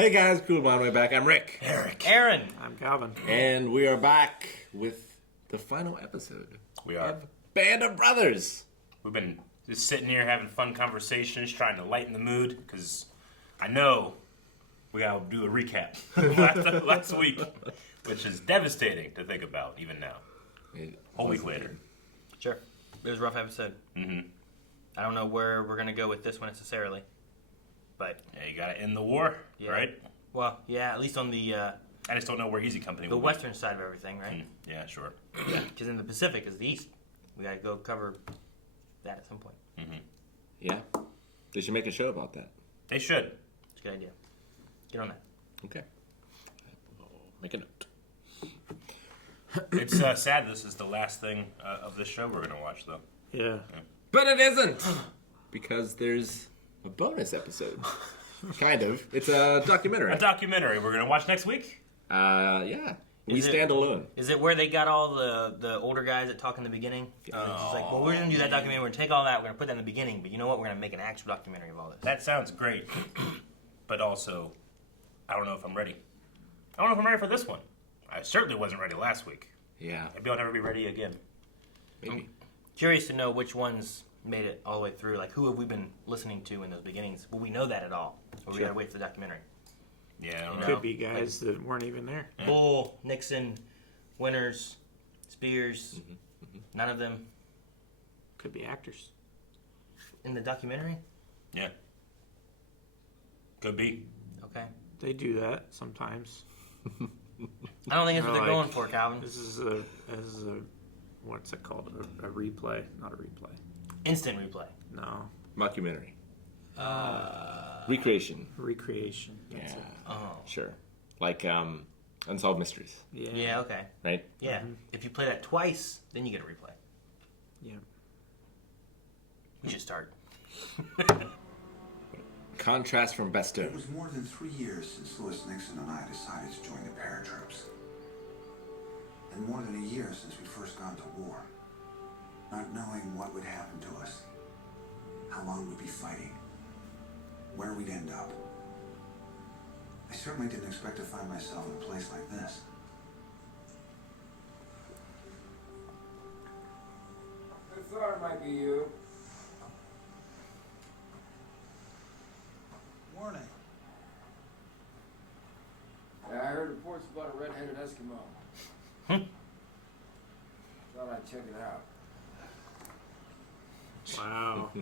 Hey guys, cool my way back. I'm Rick. Eric. Aaron. I'm Calvin. And we are back with the final episode. We are. Of Band of Brothers. We've been just sitting here having fun conversations, trying to lighten the mood, because I know we gotta do a recap last week, which is devastating to think about even now. A week later. Sure. It was a rough episode. Mm-hmm. I don't know where we're going to go with this one necessarily. But yeah, you gotta end the war, right? Well, yeah, at least on the... I just don't know where Easy Company the will western side of everything, right? Yeah, sure. Because in the Pacific is the east. We got to go cover that at some point. Mm-hmm. Yeah. They should make a show about that. They should. It's a good idea. Get on that. Okay. I'll make a note. It's sad this is the last thing of this show we're gonna watch, though. Yeah. But it isn't! Because there's a bonus episode. Kind of. It's a documentary. A documentary we're gonna watch next week? Yeah. We Is it- Stand Alone. Is it where they got all the older guys that talk in the beginning? It's just like, well, we're going to do that documentary. We're going to take all that. We're going to put that in the beginning. But you know what? We're going to make an actual documentary of all this. That sounds great. But also, I don't know if I'm ready. I don't know if I'm ready for this one. I certainly wasn't ready last week. Yeah. Maybe I'll never be ready again. Maybe. Curious to know which ones made it all the way through. Like, who have we been listening to in those beginnings? Will we know that at all? Or we got to wait for the documentary? Yeah, I don't know. Could be guys that weren't even there. Bull, Nixon, Winters, Spears, none of them Could be actors. in the documentary? Yeah. Could be. Okay. They do that sometimes. I don't think it's what they're Like, going for, Calvin. This is a what's it called? A replay, not a replay. Instant replay. No, Mockumentary. Recreation. recreation. That's Yeah. it. Oh. Sure. Like Unsolved Mysteries. Yeah. Yeah, okay. Right? Yeah. If you play that twice, then you get a replay. Yeah. We should start. Contrast from It Bastogne. was more than 3 years since Louis Nixon and I decided to join the paratroops. And more than a year since we'd first gone to war. Not knowing what would happen to us. How long we'd be fighting. Where we'd end up. I certainly didn't expect to find myself in a place like this. I thought it might be you. Morning. Yeah, I heard reports about a red-headed Eskimo. Thought I'd check it out. Wow. What do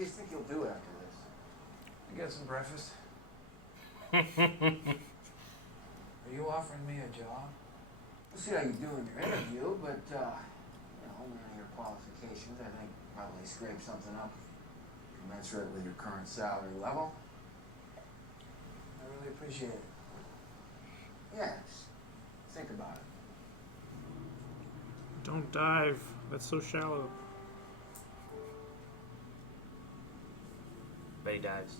you think you'll do after this? I get some breakfast. Are you offering me a job? We'll see how you do in your interview, but, Learning your qualifications, I think probably scrape something up commensurate with your current salary level. I really appreciate it. Yes. Think about it. Don't dive. That's so shallow. But he dives.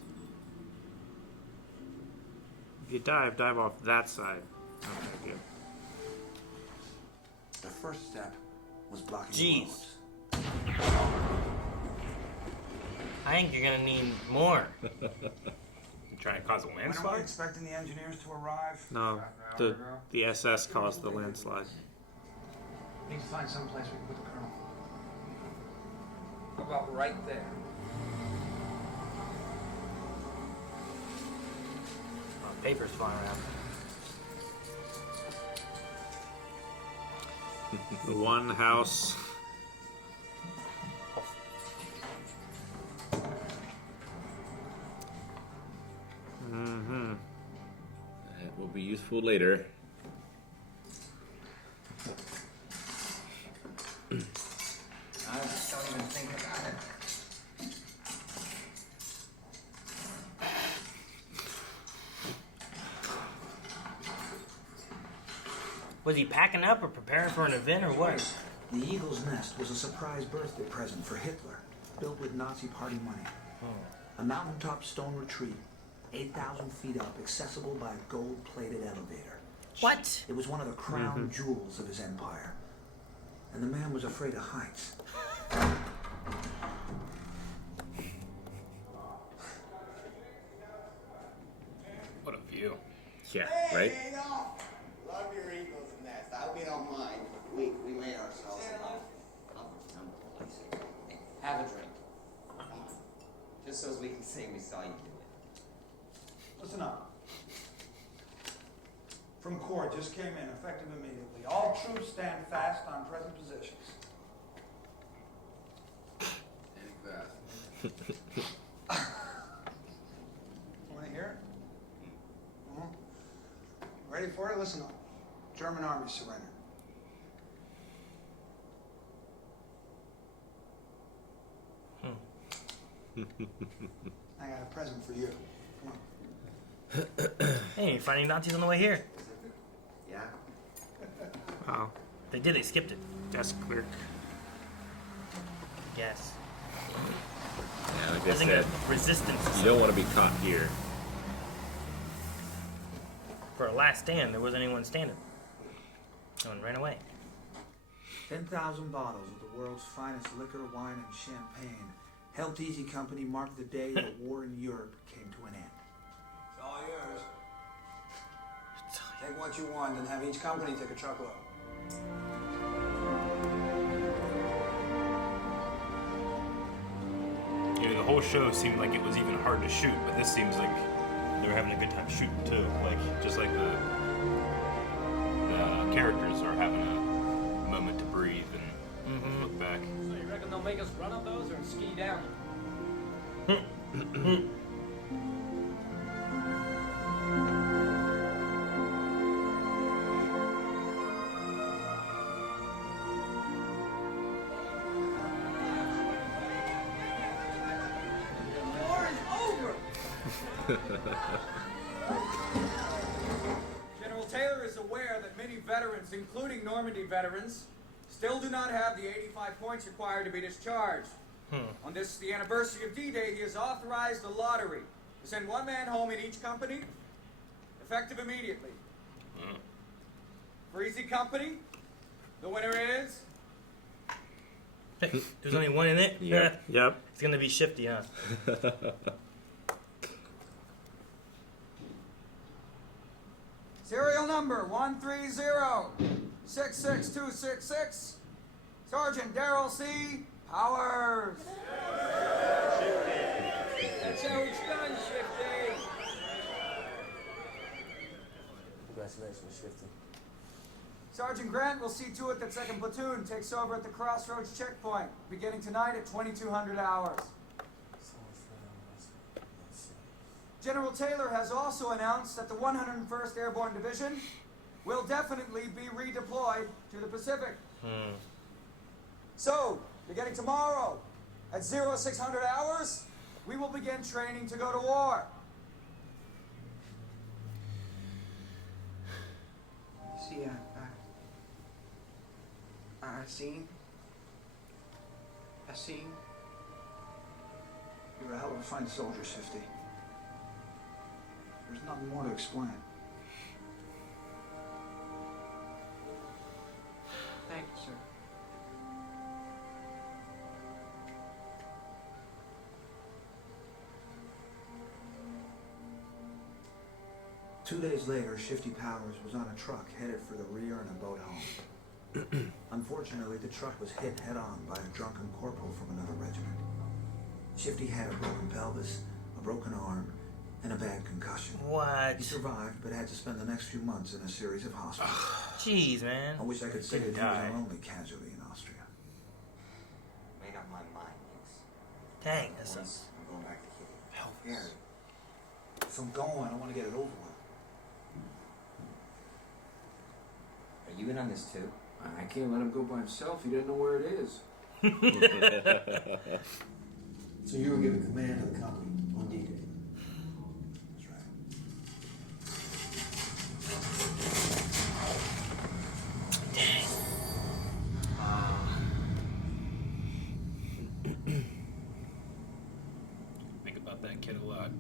If you dive off that side. Okay, good. The first step was blocking Jeez. roads. I think you're going to need more. You trying to cause a When are we landslide? expecting the engineers to arrive? No, the SS caused the landslide. Need to find some place we can put the colonel. how about right there? Papers flying around. The one house. Mm-hmm. That will be useful later. I just don't even think about it. Was he packing up or preparing for an event or what? The Eagle's Nest was a surprise birthday present for Hitler, built with Nazi party money. A mountaintop stone retreat, 8,000 feet up, accessible by a gold-plated elevator. What? It was one of the crown jewels of his empire. And the man was afraid of heights. Yeah, Hey, right? Adolf! Love your Eagles nest. I hope you don't mind. We made ourselves Have a drink. just so we can say we saw you do it. Listen up. From Corps just came in, effective immediately. All troops stand fast on present positions. Want to hear it? Ready for it? Listen up. German army surrendered. I got a present for you. Come on. Hey, finding Nazis on the way here. Yeah? Wow. They did. They skipped it. Desk clerk. Yes. Yeah, like I I think said, the resistance you don't want to be caught here. for a last stand. There wasn't anyone standing. No one ran away. 10,000 bottles of the world's finest liquor, wine, and champagne helped Easy Company mark the day the war in Europe came to an end. It's all yours. Take what you want and have each company take a truckload. You know, the whole show seemed like it was even hard to shoot, but this seems like they were having a good time shooting too. Like just like the characters are having a moment to breathe and look back. So you reckon they'll make us run up those or ski down them? The war is over! General Taylor is aware that many veterans, including Normandy veterans, still do not have the 85 points required to be discharged. On this, the anniversary of D-Day, he has authorized a lottery to send one man home in each company, effective immediately. For Easy Company, the winner is... There's only one in it? Yep. Yep. It's gonna be shifty, huh? Serial number 130-66266, Sergeant Darrell C. Powers. That's how it's done, Shifty. Congratulations, Shifty. Sergeant Grant will see to it that 2nd Platoon takes over at the Crossroads checkpoint, beginning tonight at 2200 hours. General Taylor has also announced that the 101st Airborne Division will definitely be redeployed to the Pacific. So, beginning tomorrow at 0600 hours, we will begin training to go to war. See, I seen. You're a hell of a fine soldier, Shifty. There's nothing more to explain. Thank you, sir. Two days later, Shifty Powers was on a truck headed for the rear and a boat home. Unfortunately, the truck was hit head-on by a drunken corporal from another regiment. Shifty had a broken pelvis, a broken arm, and a bad concussion. What? He survived, but had to spend the next few months in a series of hospitals. Jeez, man. I wish I could say that he was Die. our only casualty in Austria. Made up my mind, Nix. Dang, that sucks. Once, I'm going back to Kitty. Harry, if I'm going, I want to get it over with. Are you in on this too? I can't let him go by himself. He doesn't know where it is. So you were given command of the company on D-Day. That's right. Think about that kid a lot.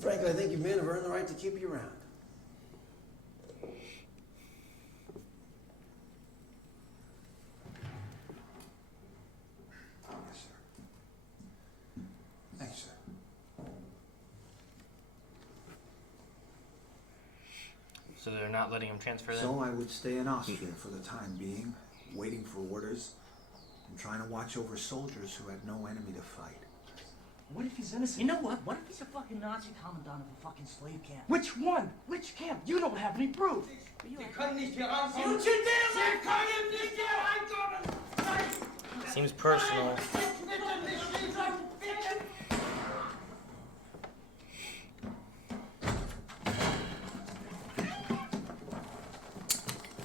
Frankly, I think you men have earned the right to keep you around. So they're not letting him transfer them? So I would stay in Austria for the time being, waiting for orders, and trying to watch over soldiers who had no enemy to fight. What if he's innocent? You know what? What if he's a fucking Nazi commandant of a fucking slave camp? Which one? Which camp? You don't have any proof. Seems personal.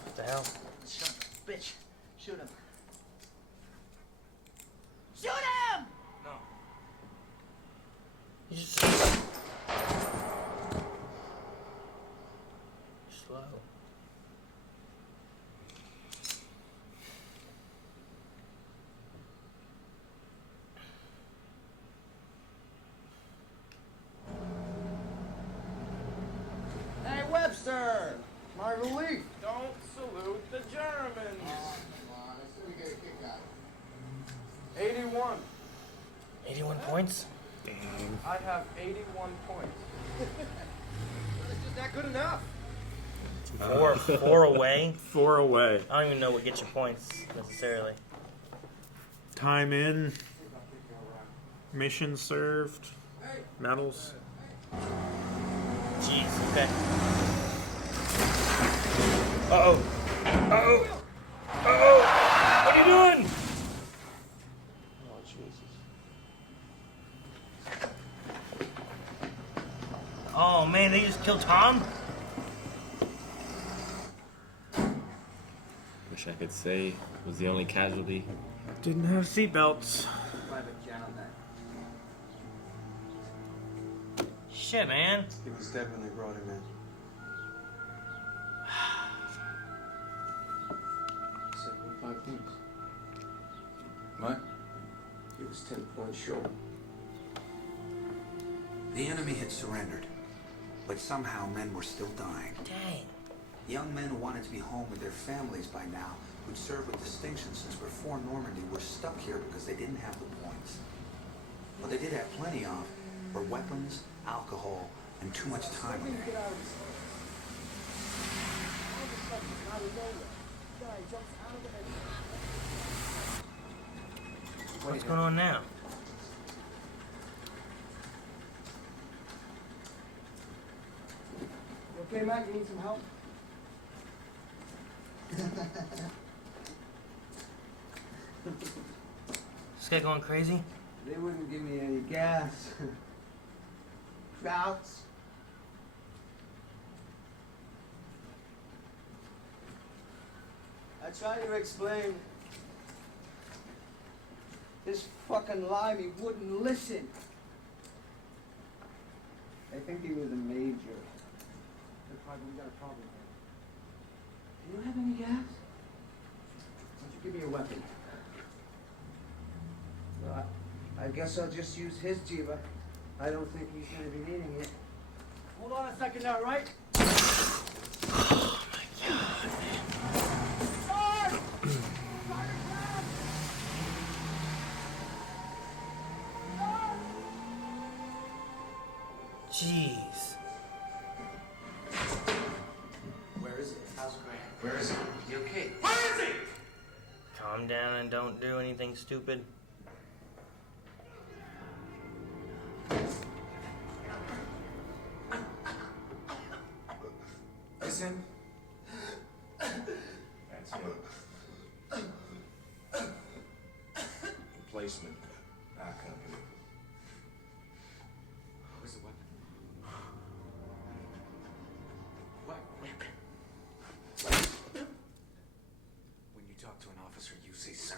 What the hell? Son of a bitch. Shoot him. Shoot him! No. He's just slow. Hey, Webster! My relief. Don't salute the Germans. Come on, I said we get a kick out. 81. 81 points? I have 81 points. Is that good enough? Four away? 4 away. I don't even know what gets you points necessarily. Time in. Mission served. Medals. Jeez, okay. Uh-oh. Uh-oh. Uh-oh. What are you doing? Oh, Jesus. Oh, man, they just killed Tom? Wish I could say it was the only casualty. Didn't have seatbelts. Private gentleman. Shit, man. He was dead when they brought him in. 75 points. What? He was 10 points short. The enemy had surrendered, but somehow men were still dying. Dang. Young men who wanted to be home with their families by now, who'd served with distinction since before Normandy, were stuck here because they didn't have the points. What they did have plenty of were weapons, alcohol, and too much time on their hands. What's going on now? You okay, Mac? You need some help? This guy going crazy? They wouldn't give me any gas. Krauts. I tried to explain. This fucking limey wouldn't listen. I think he was a major. We got a problem here. Do you have any gas? Why don't you give me your weapon? Well, I guess I'll just use his jiva. I don't think he's going to be needing it. Hold on a second now, right? Oh my god. Jeez. Where is it? How's Grant? Where is he? You okay? Calm down and don't do anything stupid. Listen. That's him. Replacement. Not company. Where's the weapon? What weapon? When you talk to an officer, you say sir.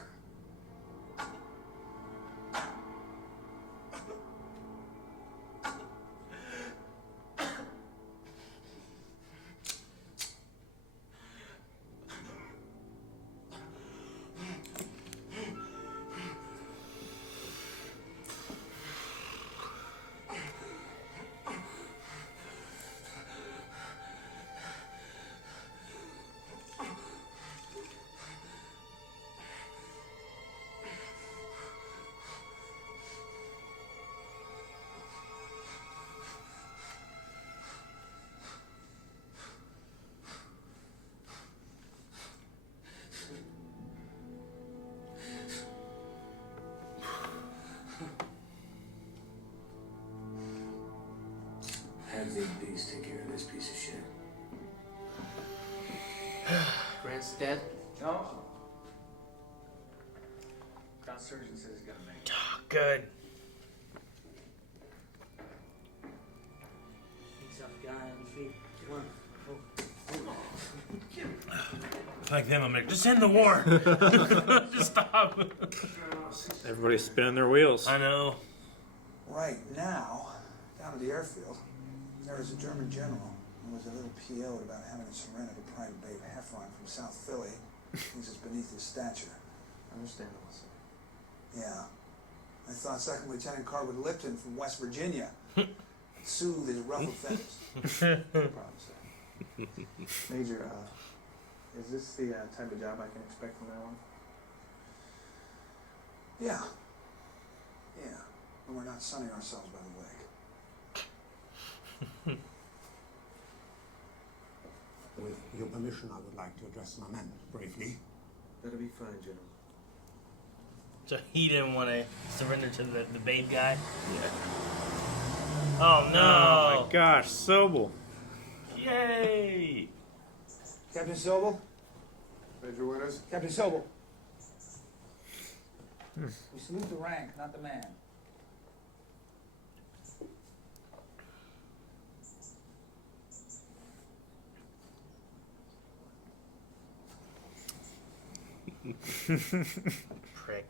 Translate bees take care of this piece of shit. Grant's dead? No. Crown surgeon says he's gonna make it. Good. He's up, guy on your feet. Come on. Like them, I'm like, just end the war. Just stop. Everybody's spinning their wheels. I know. Right now, down at the airfield, there is a German general who was a little PO'd about having surrendered a private babe Heffron from South Philly. Thinks it's beneath his stature. Understandable, sir. Yeah. I thought Second Lieutenant Carwood Lipton from West Virginia soothe his ruffled feathers. No problem, sir. Major, is this the type of job I can expect from now on? Yeah. Yeah. When we're not sunning ourselves by the lake. With your permission, I would like to address my men briefly. That'll be fine, General. So he didn't want to surrender to the babe guy? Yeah. Oh, no. Oh, my gosh. Sobel. Yay. Captain Sobel? Major Winters? Captain Sobel. We salute the rank, not the man. Prick.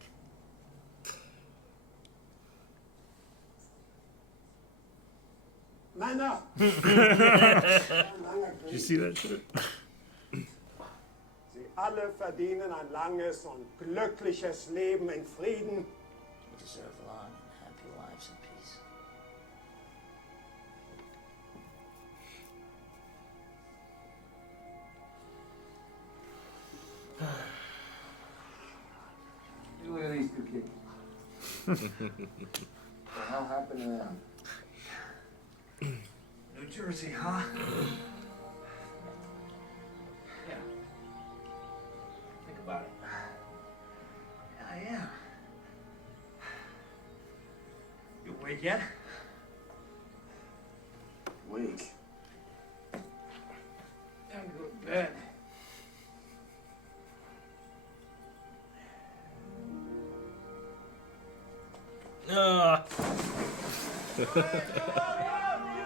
Männer! Did you see that shit? Sie alle verdienen ein langes und glückliches Leben in Frieden. You deserve long and happy lives in peace. You look at these two kids. What the hell happened to them? New Jersey, huh? Yeah. Think about it. Yeah, I am. You awake yet? Wake. Time to go to bed.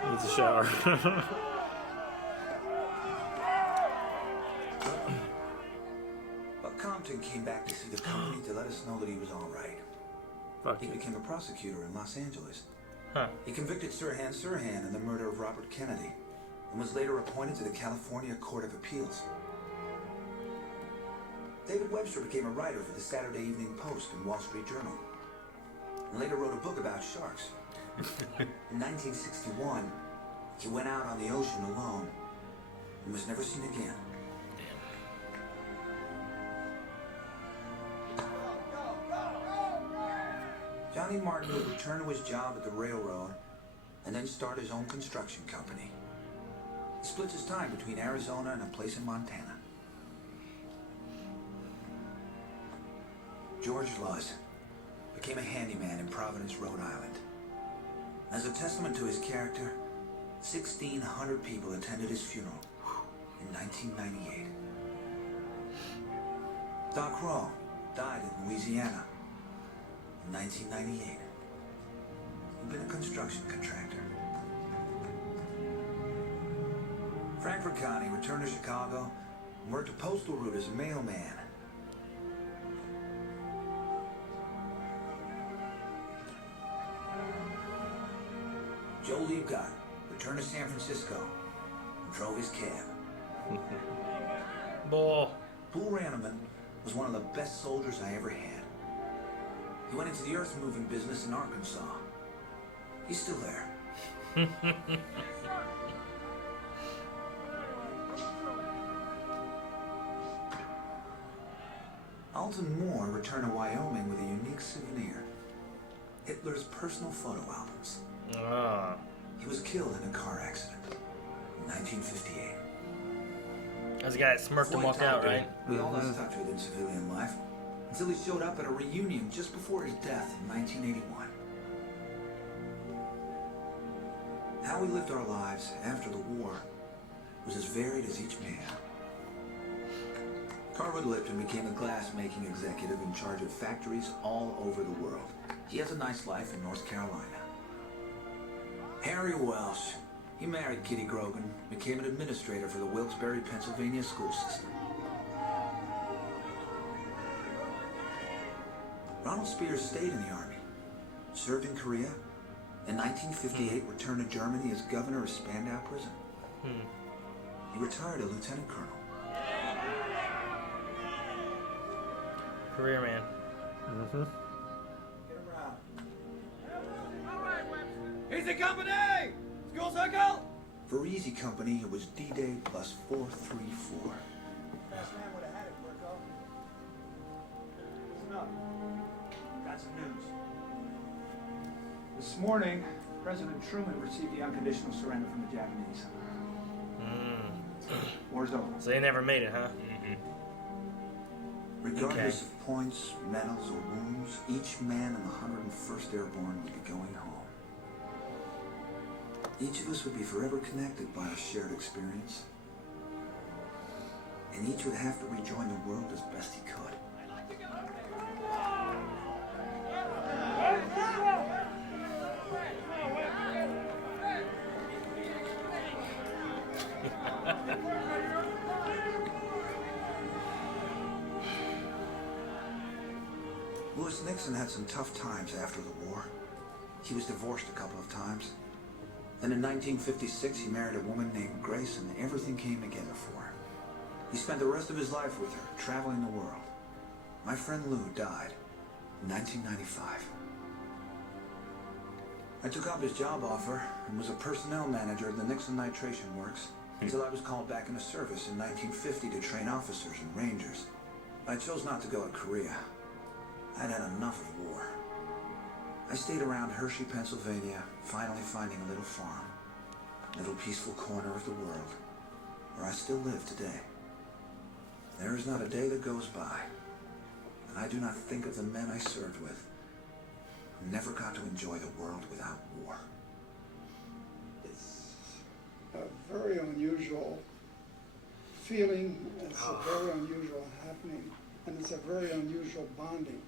Needs a shower. But Compton came back to see the company to let us know that he was all right. Fuck He you. became a prosecutor in Los Angeles. Huh. He convicted Sirhan in the murder of Robert Kennedy and was later appointed to the California Court of Appeals. David Webster became a writer for the Saturday Evening Post and Wall Street Journal, and later wrote a book about sharks. In 1961, he went out on the ocean alone and was never seen again. Johnny Martin would return to his job at the railroad and then start his own construction company. He splits his time between Arizona and a place in Montana. George Luz became a handyman in Providence, Rhode Island. As a testament to his character, 1,600 people attended his funeral in 1998. Doc Raw died in Louisiana in 1998. He'd been a construction contractor. Frankfort County returned to Chicago and worked a postal route as a mailman. Joe Liebgott returned to San Francisco and drove his cab. Bull. Poole Ranneman was one of the best soldiers I ever had. He went into the earth-moving business in Arkansas. He's still there. Alton Moore returned to Wyoming with a unique souvenir: Hitler's personal photo albums. He was killed in a car accident in 1958. That's the guy that smirked and walked out, right? We all lost touch with in civilian life until he showed up at a reunion just before his death in 1981. How we lived our lives after the war was as varied as each man. Carwood Lipton became a glass-making executive in charge of factories all over the world. He has a nice life in North Carolina. Harry Welsh, he married Kitty Grogan, became an administrator for the Wilkes-Barre, Pennsylvania school system. Ronald Spears stayed in the Army, served in Korea. In 1958, returned to Germany as governor of Spandau Prison. He retired a lieutenant colonel. Career man. Get around. Easy company! School circle! For Easy Company, it was D-Day plus 434. Fast man would have had it, Burko. Listen up. Got some news. This morning, President Truman received the unconditional surrender from the Japanese. War's over. So they never made it, huh? Regardless of points, medals, or wounds, each man in the 101st Airborne would be going home. Each of us would be forever connected by a shared experience. And each would have to rejoin the world as best he could. Lewis Nixon had some tough times after the war. He was divorced a couple of times. Then in 1956, he married a woman named Grace, and everything came together for him. He spent the rest of his life with her, traveling the world. My friend Lou died in 1995. I took up his job offer and was a personnel manager at the Nixon Nitration Works until I was called back into service in 1950 to train officers and rangers. I chose not to go to Korea. I'd had enough of war. I stayed around Hershey, Pennsylvania, finally finding a little farm, a little peaceful corner of the world, where I still live today. There is not a day that goes by, and I do not think of the men I served with, who never got to enjoy the world without war. It's a very unusual feeling, it's a very unusual happening, and it's a very unusual bonding.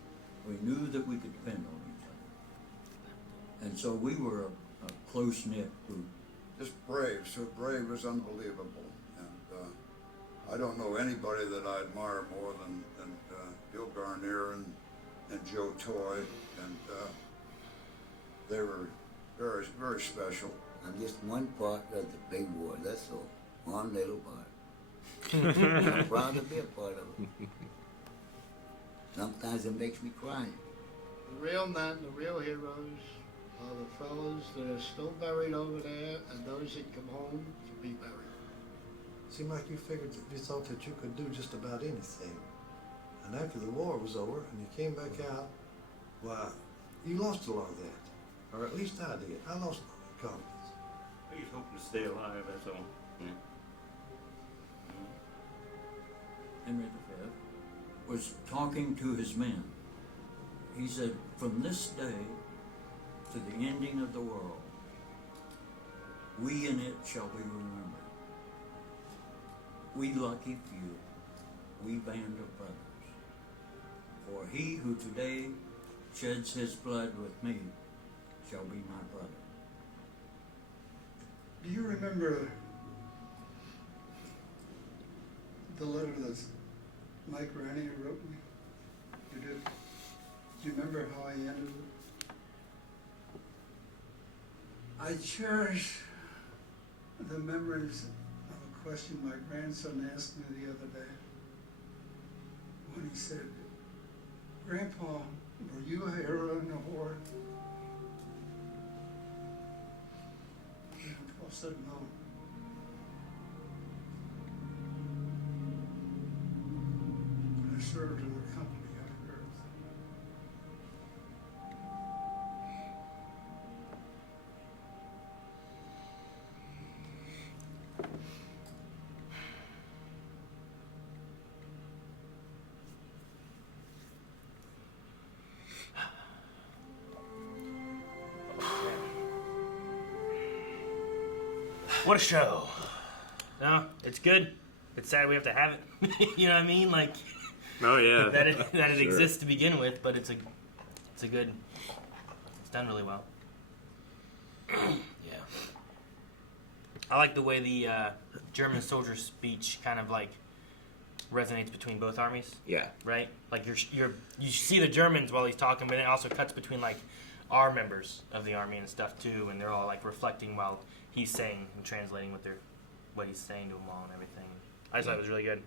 We knew that we could depend on each other. And so we were a close-knit group. Just brave, so brave it was unbelievable. And I don't know anybody that I admire more than Bill Garnier and Joe Toy, and they were very, very special. I'm just one part of the big war, that's all. One little part. I'm proud to be a part of it. Sometimes it makes me cry. The real men, the real heroes, are the fellows that are still buried over there and those that come home to be buried. Seemed like you figured that you thought that you could do just about anything. And after the war was over and you came back out, well, you lost a lot of that. Or at least I did. I lost confidence. I just hoping to stay alive, that's all. Yeah. Henry V was talking to his men. He said, from this day to the ending of the world, we in it shall be remembered. We lucky few, we band of brothers. For he who today sheds his blood with me shall be my brother. Do you remember the letter that Mike Ranier wrote me? You did? Do you remember how I ended it? I cherish the memories of a question my grandson asked me the other day when he said, Grandpa, were you a hero in the war? Grandpa said no. I served in the company on Earth. What a show. No, it's good. It's sad we have to have it. You know what I mean? Like, oh yeah, that it exists to begin with, but it's a good. It's done really well. Yeah. I like the way the German soldier speech kind of like resonates between both armies. Yeah. Right? Like you see the Germans while he's talking, but it also cuts between like our members of the army and stuff too, and they're all like reflecting while he's saying and translating what he's saying to them all and everything. I just thought it was really good.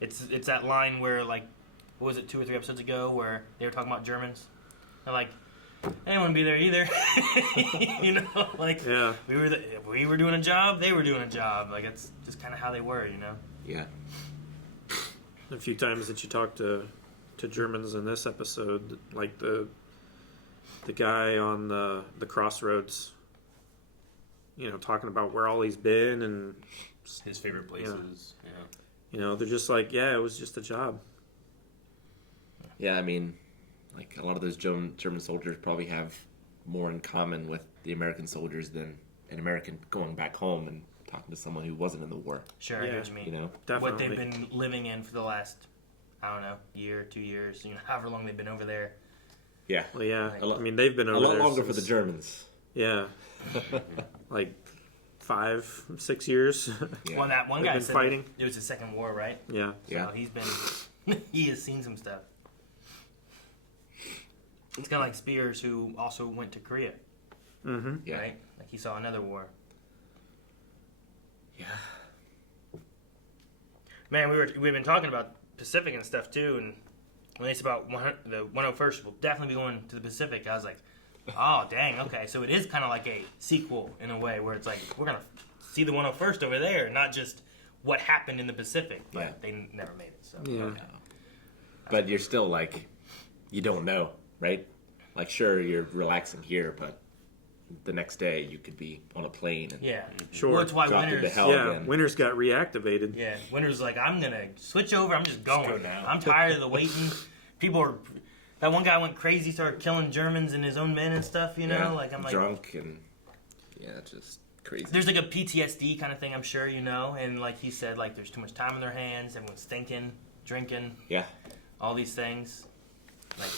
It's that line where like, what was it, 2 or 3 episodes ago where they were talking about Germans? They're like, I didn't want to be there either. You know, like we were doing a job, they were doing a job. Like it's just kind of how they were, you know. Yeah. A few times that you talk to Germans in this episode, like the guy on the crossroads, you know, talking about where all he's been and his favorite places. Yeah. You know, they're just like, yeah, it was just a job. Yeah, I mean, like a lot of those German soldiers probably have more in common with the American soldiers than an American going back home and talking to someone who wasn't in the war. Sure, I know what you mean. You know, definitely. What they've been living in for the last, I don't know, year, 2 years, you know, however long they've been over there. Yeah. Well, yeah. I mean, they've been over there a lot longer since, for the Germans. Yeah. Like 5-6 years. Yeah. Well, that one they've guy been said fighting. It was his second war, right? Yeah. So he's been, he has seen some stuff. It's kind of like Spears, who also went to Korea. Mm-hmm. Yeah. Right? Like he saw another war. Yeah. Man, we've been talking about Pacific and stuff too, and when they said about the 101st, we'll definitely be going to the Pacific. I was like, oh dang, okay, so it is kind of like a sequel in a way, where it's like we're gonna see the 101st over there, not just what happened in the Pacific. But they never made it. So yeah. But you're still like, you don't know, right? Like, sure, you're relaxing here, but the next day you could be on a plane and sure. Well, that's why dropped into Winters. hell again. Winters got reactivated. Yeah, Winters like, I'm gonna switch over. I'm just going. go now. I'm tired of the waiting. People are. That one guy went crazy, started killing Germans and his own men and stuff. You know, Yeah, like I'm like drunk and just crazy. There's like a PTSD kind of thing, I'm sure, you know, and like he said, like there's too much time in their hands. Everyone's thinking, drinking. Yeah. All these things, like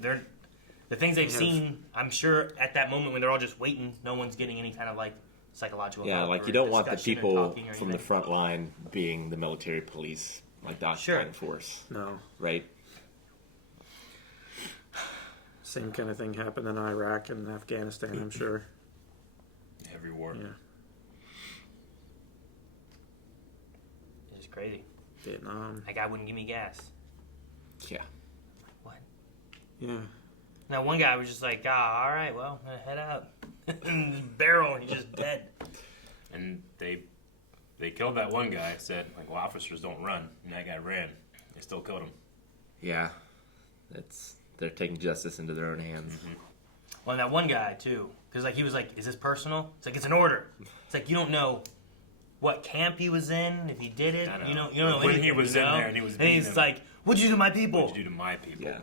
they're the things they've seen. I'm sure at that moment when they're all just waiting, no one's getting any kind of like psychological. Yeah, help like or you don't want the discussion or people talking or from the anything. front line being the military police, like the occupying force. No. Right? Same kind of thing happened in Iraq and Afghanistan, I'm sure. Every war. Yeah. It's crazy. Vietnam. That guy wouldn't give me gas. Yeah. What? Yeah. Now one guy was just like, all right, well, I'm gonna head out. And this barrel, and he's just dead. And they killed that one guy. Said like, well, officers don't run, and that guy ran. They still killed him. Yeah. They're taking justice into their own hands. Mm-hmm. Well, and that one guy too, because like he was like, "Is this personal?" It's like it's an order. It's like you don't know what camp he was in, if he did it. I know. You don't know When anything, he was you in know? there and he was and beating he's them. like, "What'd you do to my people?" What'd you do to my people? Yeah.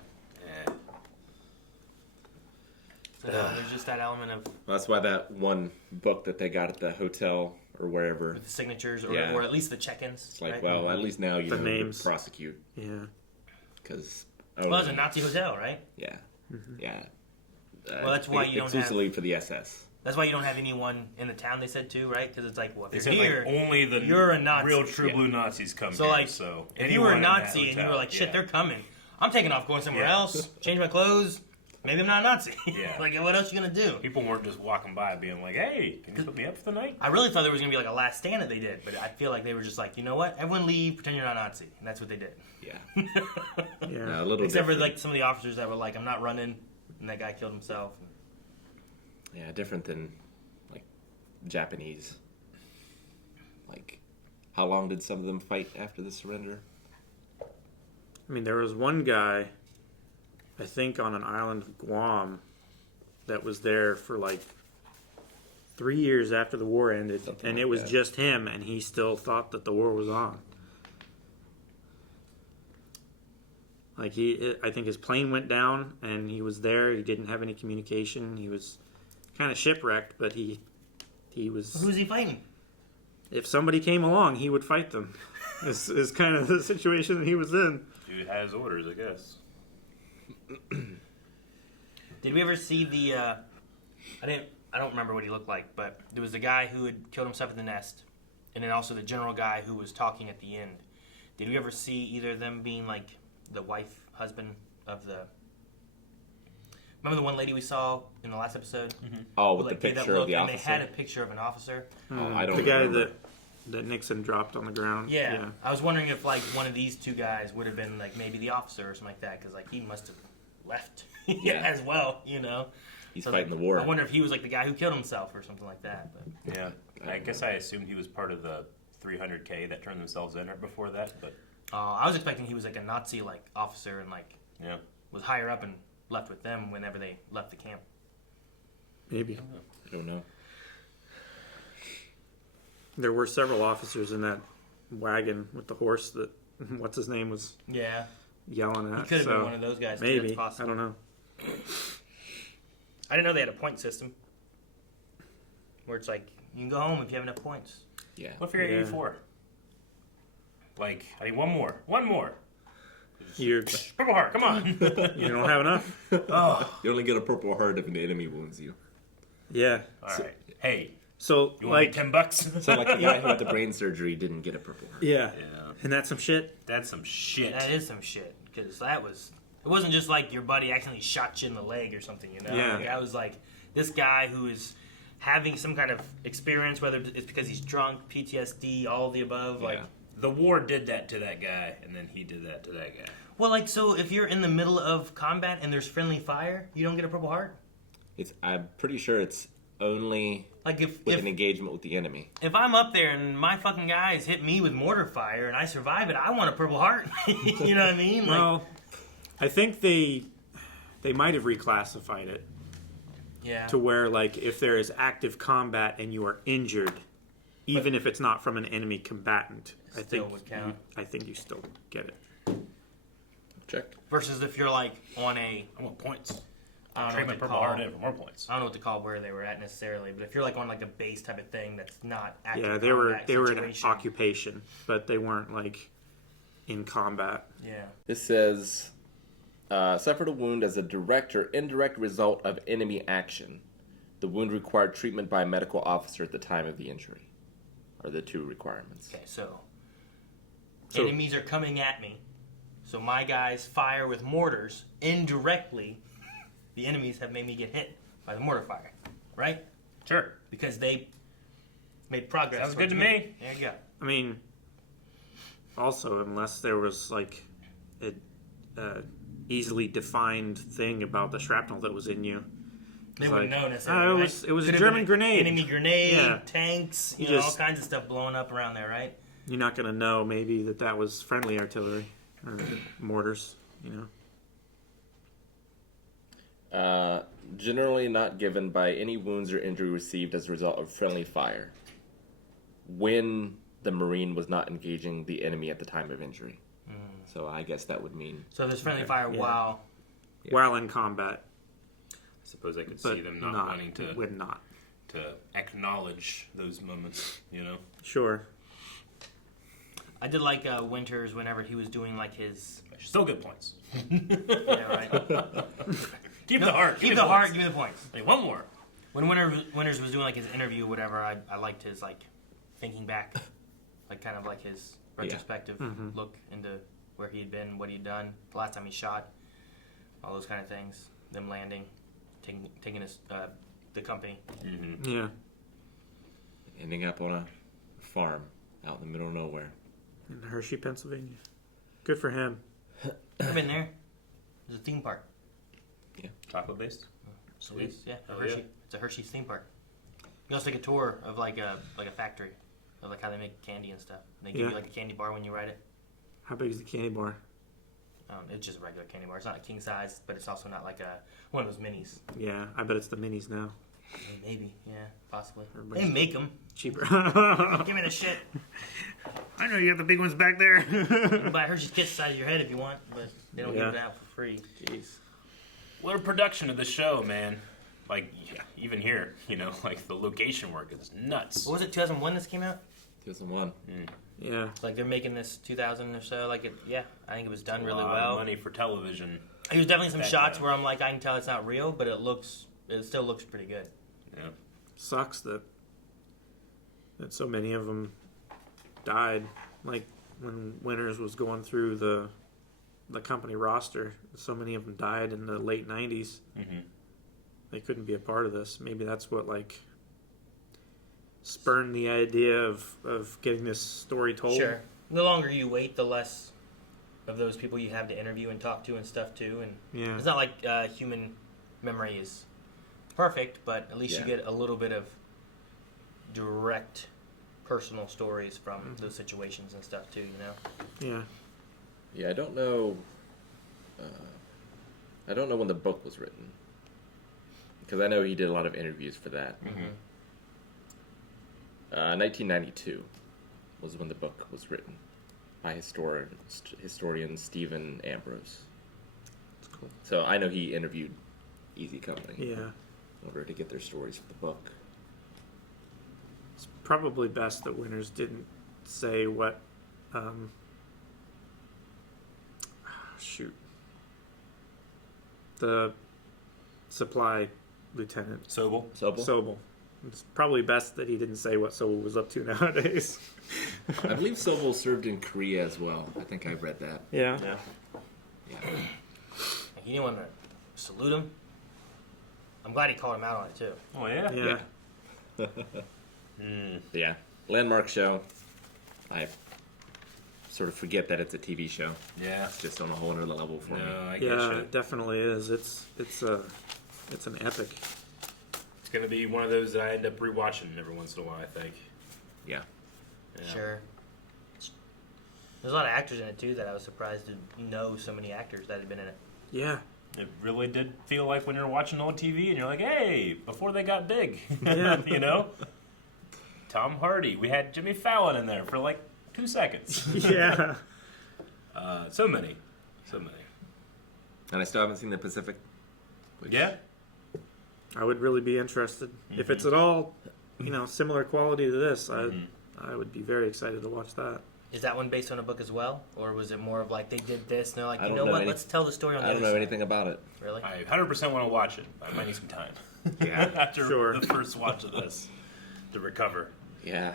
So there's just that element of Well, that's why that one book that they got at the hotel or wherever, with the signatures or at least the check-ins. It's like, right? well, at least now you The know names. to prosecute. Yeah. Because Well, it's a Nazi hotel, right? Yeah. Yeah. Well, that's why you don't exclusively for the SS. That's why you don't have anyone in the town. They said too, right? Because it's like, well, They if said you're here, like, only the you're a Nazi. real true blue Nazis come So here. like, So if you were a anyone in that Nazi and you hotel, were like, shit, yeah. they're coming. I'm taking off, going somewhere else, change my clothes. Maybe I'm not a Nazi. Yeah. Like, what else are you gonna do? People weren't just walking by being like, hey, can you put me up for the night? I really thought there was gonna be like a last stand that they did, but I feel like they were just like, you know what? Everyone leave, pretend you're not Nazi, and that's what they did. Yeah. Yeah. No, a little Except for different. like some of the officers that were like, I'm not running, and that guy killed himself. Yeah, different than like Japanese. Like, how long did some of them fight after the surrender? I mean, there was one guy, I think on an island of Guam, that was there for like 3 years after the war ended, Something and like it was that. just him, and he still thought that the war was on. Like I think his plane went down, and he was there. He didn't have any communication. He was kind of shipwrecked, but he was. Who's he fighting? if somebody came along, he would fight them. This is kind of the situation that he was in. Dude has orders, I guess. Did we ever see the? I don't remember what he looked like, but there was the guy who had killed himself in the nest, and then also the general guy who was talking at the end. Did we ever see either of them being like the wife, husband of the? Remember the one lady we saw in the last episode? Mm-hmm. Oh, with like, the picture of the and officer. they had a picture of an officer. I don't. The guy remember. that Nixon dropped on the ground. Yeah. I was wondering if like one of these two guys would have been like maybe the officer or something like that, because like he must have left as well, you know. He's fighting the war. I wonder if he was like the guy who killed himself or something like that. But Yeah, I guess I assumed he was part of the 300K that turned themselves in right before that, but I was expecting he was like a Nazi like officer and like was higher up and left with them whenever they left the camp. Maybe. I don't know. There were several officers in that wagon with the horse that what's his name was yelling at. He could have been one of those guys. Maybe. Too, that's possible. I don't know. I didn't know they had a point system where it's like you can go home if you have enough points. Yeah. What if you're 84? Like, I need one more. You're Purple Heart, come on. You don't have enough. You only get a Purple Heart if an enemy wounds you. Yeah. All right. Hey. So you want like $10? So like the guy who had the brain surgery didn't get a Purple Heart. Yeah. And that's some shit. That's some shit. That is some shit because that was. It wasn't just like your buddy accidentally shot you in the leg or something, you know. Yeah. Like, I was like this guy who is having some kind of experience, whether it's because he's drunk, PTSD, all of the above. Like the war did that to that guy, and then he did that to that guy. Well, like so, if you're in the middle of combat and there's friendly fire, you don't get a Purple Heart. I'm pretty sure it's only like if an engagement with the enemy. If I'm up there and my fucking guys hit me with mortar fire and I survive it, I want a Purple Heart. You know what I mean? Like, Well, I think they might have reclassified it. Yeah. To where like if there is active combat and you are injured, even if it's not from an enemy combatant, I think would count. I think you still get it. Check. Versus if you're like on I want points. I don't know Trade what my to Purple call. Heart in for more points. I don't know what to call where they were at necessarily, but if you're like on like a base type of thing that's not active Yeah, they were combat in an situation. occupation, but they weren't like in combat. Yeah. This says suffered a wound as a direct or indirect result of enemy action. The wound required treatment by a medical officer at the time of the injury. Are the two requirements. Okay, so enemies are coming at me. So my guys fire with mortars. Indirectly, the enemies have made me get hit by the mortar fire. Right? Sure. Because they made progress. Sounds good towards to me. There you go. I mean, also unless there was like a easily defined thing about the shrapnel that was in you. They It's wouldn't like, know necessarily. it was Could a have German been grenade. Enemy grenade, Yeah. tanks, You you know, all just- kinds of stuff blowing up around there, right? You're not going to know maybe that was friendly artillery or mortars, you know. Generally not given by any wounds or injury received as a result of friendly fire. When the Marine was not engaging the enemy at the time of injury. So I guess that would mean... So there's friendly fire Yeah. while in combat. I suppose I could But see them not wanting to would not to acknowledge those moments, you know. Sure. I did like Winters whenever he was doing like his Still good points. yeah, right. Keep the heart. Keep the heart. Give me the points. Hey, one more. When Winters was doing like his interview or whatever, I liked his like thinking back, like kind of like his retrospective look into where he'd been, what he'd done, the last time he shot, all those kind of things. Them landing, taking his the company. Mm-hmm. Yeah. Ending up on a farm out in the middle of nowhere. In Hershey, Pennsylvania. Good for him. I've been there. There's a theme park. Yeah. Chocolate based. Sweet. Yeah, Oh, Hershey. yeah. It's a Hershey theme park. You also take a tour of like a factory of like how they make candy and stuff. They give you like a candy bar when you ride it. How big is the candy bar? It's just a regular candy bar. It's not a king size, but it's also not like one of those minis. Yeah, I bet it's the minis now. Maybe, yeah, possibly. Everybody's They make them. cheaper. Give me the shit. I know you have the big ones back there. You can buy Hershey's Kiss the size of your head if you want, but they don't give it out for free. Jeez. What a production of the show, man. Like, even here, you know, like the location work is nuts. What was it, 2001 this came out? 2001. Yeah. Like they're making this 2000 or so. Like I think it was done really A lot well. of money for television. There's definitely some That shots time. where I'm like, I can tell it's not real, but it still looks pretty good. Yeah. Sucks that so many of them died. Like when Winters was going through the company roster, so many of them died in the late 90s. Mm-hmm. They couldn't be a part of this. Maybe that's what like spurned the idea of getting this story told. Sure. The longer you wait, the less of those people you have to interview and talk to and stuff too. And Yeah. it's not like human memory is perfect, but at least you get a little bit of direct personal stories from those situations and stuff too, you know? Yeah. Yeah, I don't know. I don't know when the book was written, because I know he did a lot of interviews for that. 1992 was when the book was written by historian Stephen Ambrose. That's cool. So I know he interviewed Easy Company. Yeah. In order to get their stories for the book. It's probably best that Winters didn't say what. Shoot. The supply lieutenant. Sobel. It's probably best that he didn't say what Sobel was up to nowadays. I believe Sobel served in Korea as well. I think I read that. Yeah. You didn't want to salute him? I'm glad he called him out on it too. Oh, yeah? Yeah. Landmark show. I sort of forget that it's a TV show. Yeah. It's just on a whole other level for me. It definitely is. It's an epic. It's going to be one of those that I end up rewatching every once in a while, I think. Yeah. Sure. There's a lot of actors in it too that I was surprised to know so many actors that had been in it. Yeah. It really did feel like when you're watching old TV and you're like, hey, before they got big. Yeah. You know? Tom Hardy. We had Jimmy Fallon in there for like 2 seconds. Yeah. So many. And I still haven't seen the Pacific. Yeah? I would really be interested. If it's at all, similar quality to this, I would be very excited to watch that. Is that one based on a book as well? Or was it more of like they did this and they're like, I you don't know know what, any- let's tell the story on the I don't other know side. anything about it. Really? I 100% want to watch it. I might need some time. Yeah. After the first watch of this to recover. Yeah.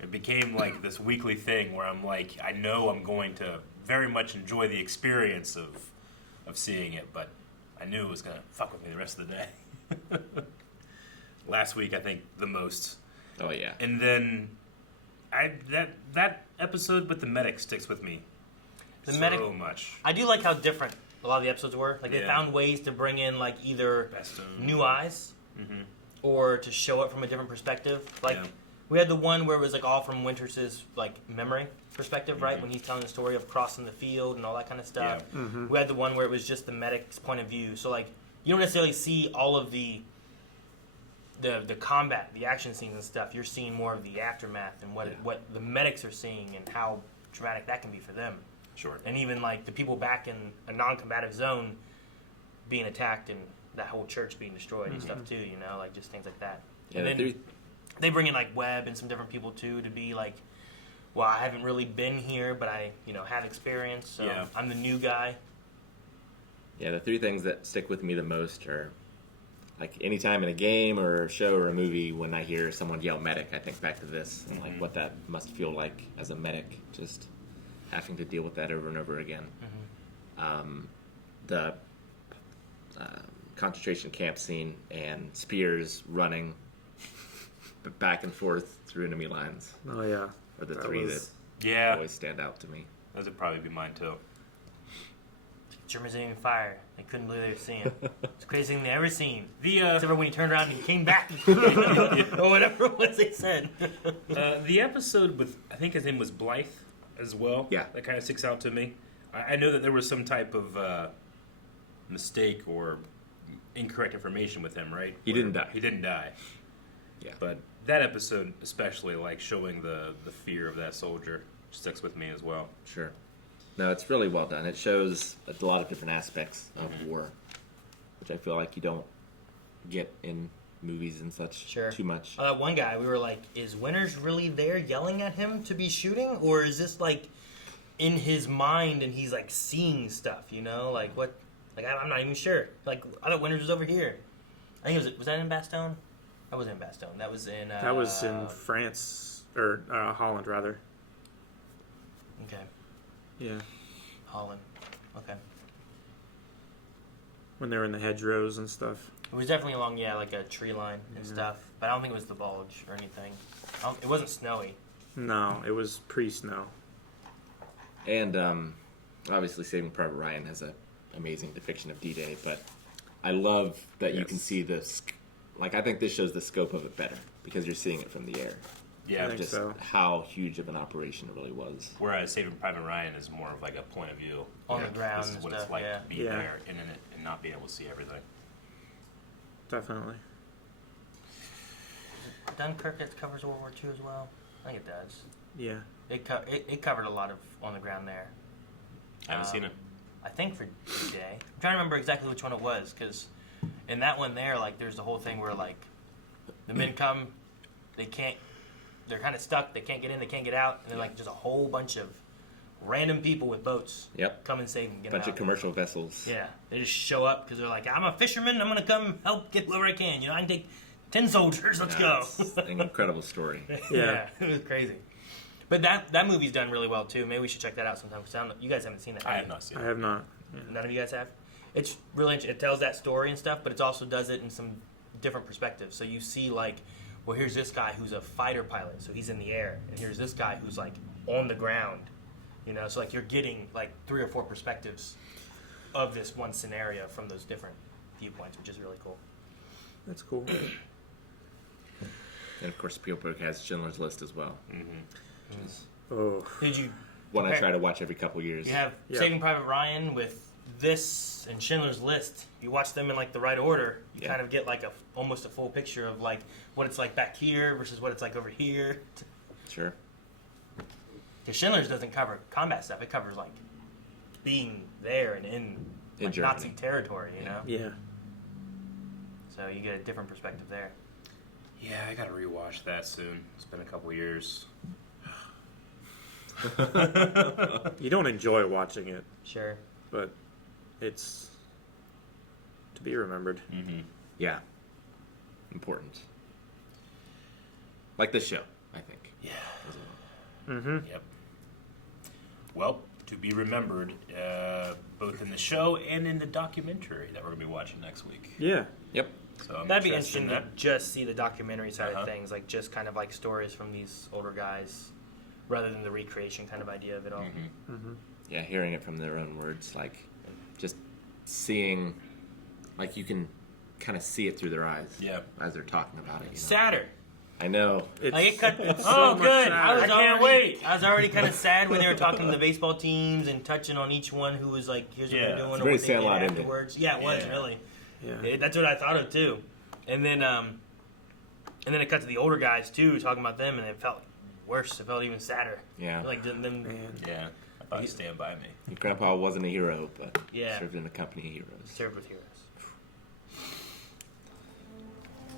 It became like this weekly thing where I'm like, I know I'm going to very much enjoy the experience of seeing it, but I knew it was going to fuck with me the rest of the day. Last week, I think the most. Oh, yeah. And then that episode with the medic sticks with me so much. I do like how different a lot of the episodes were. Like they Yeah. found ways to bring in like either Bastogne. new eyes or to show it from a different perspective. Like Yeah. we had the one where it was like all from Winters' like memory perspective, right? When he's telling the story of crossing the field and all that kind of stuff. Yeah. We had the one where it was just the medic's point of view. So like you don't necessarily see all of the combat, the action scenes and stuff. You're seeing more of the aftermath and what the medics are seeing and how traumatic that can be for them. Sure. And even like the people back in a non-combative zone being attacked and that whole church being destroyed and stuff too, like just things like that. Yeah, and then they bring in like Webb and some different people too to be like, well, I haven't really been here, but I, have experience, so Yeah. I'm the new guy. Yeah, the three things that stick with me the most are like anytime in a game or a show or a movie when I hear someone yell medic, I think back to this and like what that must feel like as a medic, just having to deal with that over and over again. The concentration camp scene and Spears running back and forth through enemy lines. Oh, yeah. Are the That three was- that always stand out to me. Those would probably be mine too. Germans aiming fire. They couldn't believe they were seeing. It's the craziest thing they ever seen. The except for when he turned around and he came back, or whatever it was they said. The episode with, I think his name was Blythe as well. Yeah. That kind of sticks out to me. I know that there was some type of mistake or incorrect information with him, right? He didn't die. He didn't die. Yeah. But that episode, especially, like showing the fear of that soldier, sticks with me as well. Sure. No, it's really well done. It shows a lot of different aspects of war, which I feel like you don't get in movies and such Sure. too much. That one guy, we were like, is Winters really there yelling at him to be shooting? Or is this like in his mind and he's like seeing stuff, you know? Like what? Like I'm not even sure. Like I thought Winters was over here. I think was that in Bastogne? That wasn't in Bastogne. That was in... that was in France, or Holland, rather. Okay. Yeah. Holland. Okay. When they were in the hedgerows and stuff. It was definitely along, like a tree line and stuff. But I don't think it was the bulge or anything. It wasn't snowy. No, it was pre-snow. And obviously Saving Private Ryan has an amazing depiction of D-Day, but I love that you can see this... Like, I think this shows the scope of it better, because you're seeing it from the air. Yeah, I just how huge of an operation it really was. Whereas Saving Private Ryan is more of like a point of view. On the ground This is and what stuff, it's like yeah. to be there in it and not be able to see everything. Definitely. Dunkirk, that covers World War II as well? I think it does. Yeah. It covered a lot of on the ground there. I haven't seen it. I think for D-Day. I'm trying to remember exactly which one it was, because in that one there, like, there's the whole thing where, like, the men come, they're kind of stuck, they can't get in, they can't get out, and then, like, just a whole bunch of random people with boats come and save them. Get Bunch them of out. commercial vessels. Yeah, they just show up because they're like, I'm a fisherman, I'm going to come help get whoever I can. You know, I can take 10 soldiers, let's go. It's an incredible story. Yeah, it was crazy. But that movie's done really well, too. Maybe we should check that out sometime, because you guys haven't seen it. I have not seen it. I have not. Yeah. None of you guys have? It's really interesting. It tells that story and stuff, but it also does it in some different perspectives. So you see, like, well, here's this guy who's a fighter pilot, so he's in the air. And here's this guy who's, like, on the ground. You know, so, like, you're getting, like, 3 or 4 perspectives of this one scenario from those different viewpoints, which is really cool. That's cool. And, of course, Spielberg has Schindler's List as well. Oh. Did you... One I try to watch every couple years. You have Saving Private Ryan with this and Schindler's List. You watch them in, like, the right order. You kind of get, like, almost a full picture of, like, what it's like back here versus what it's like over here. Sure. Because Schindler's doesn't cover combat stuff. It covers, like, being there and in like, Nazi territory, you know? Yeah. So you get a different perspective there. Yeah, I gotta rewatch that soon. It's been a couple years. You don't enjoy watching it. Sure. But it's to be remembered. Mm-hmm. Yeah. Important. Like this show, I think. Yeah. Mm-hmm. Yep. Well, to be remembered, both in the show and in the documentary that we're going to be watching next week. Yeah. Yep. So I'm That'd be interested interesting in to just see the documentary side of things, like just kind of like stories from these older guys, rather than the recreation kind of idea of it all. Mm-hmm. Mm-hmm. Yeah, hearing it from their own words, like just seeing, like you can kind of see it through their eyes. Yeah. As they're talking about it. You know? Sadder. I know. Like it's oh, so much good. sadder. I can't wait. I was already kind of sad when they were talking to the baseball teams and touching on each one who was like, here's what they're doing It's or very what they did Sandlot, isn't it? afterwards. Yeah, it was really. Yeah. That's what I thought of too. And then it cut to the older guys too, talking about them, and it felt worse. It felt even sadder. Yeah. Like them. Yeah. I thought you'd stand by me. Your grandpa wasn't a hero, but Yeah. served in a company of heroes. Served with heroes.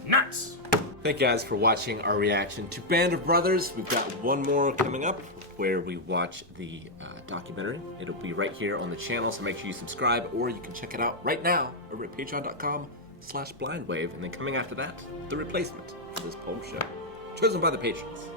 Nuts! Thank you guys for watching our reaction to Band of Brothers. We've got one more coming up where we watch the documentary. It'll be right here on the channel, so make sure you subscribe, or you can check it out right now over at patreon.com/blindwave. And then coming after that, the replacement for this poll show, chosen by the patrons.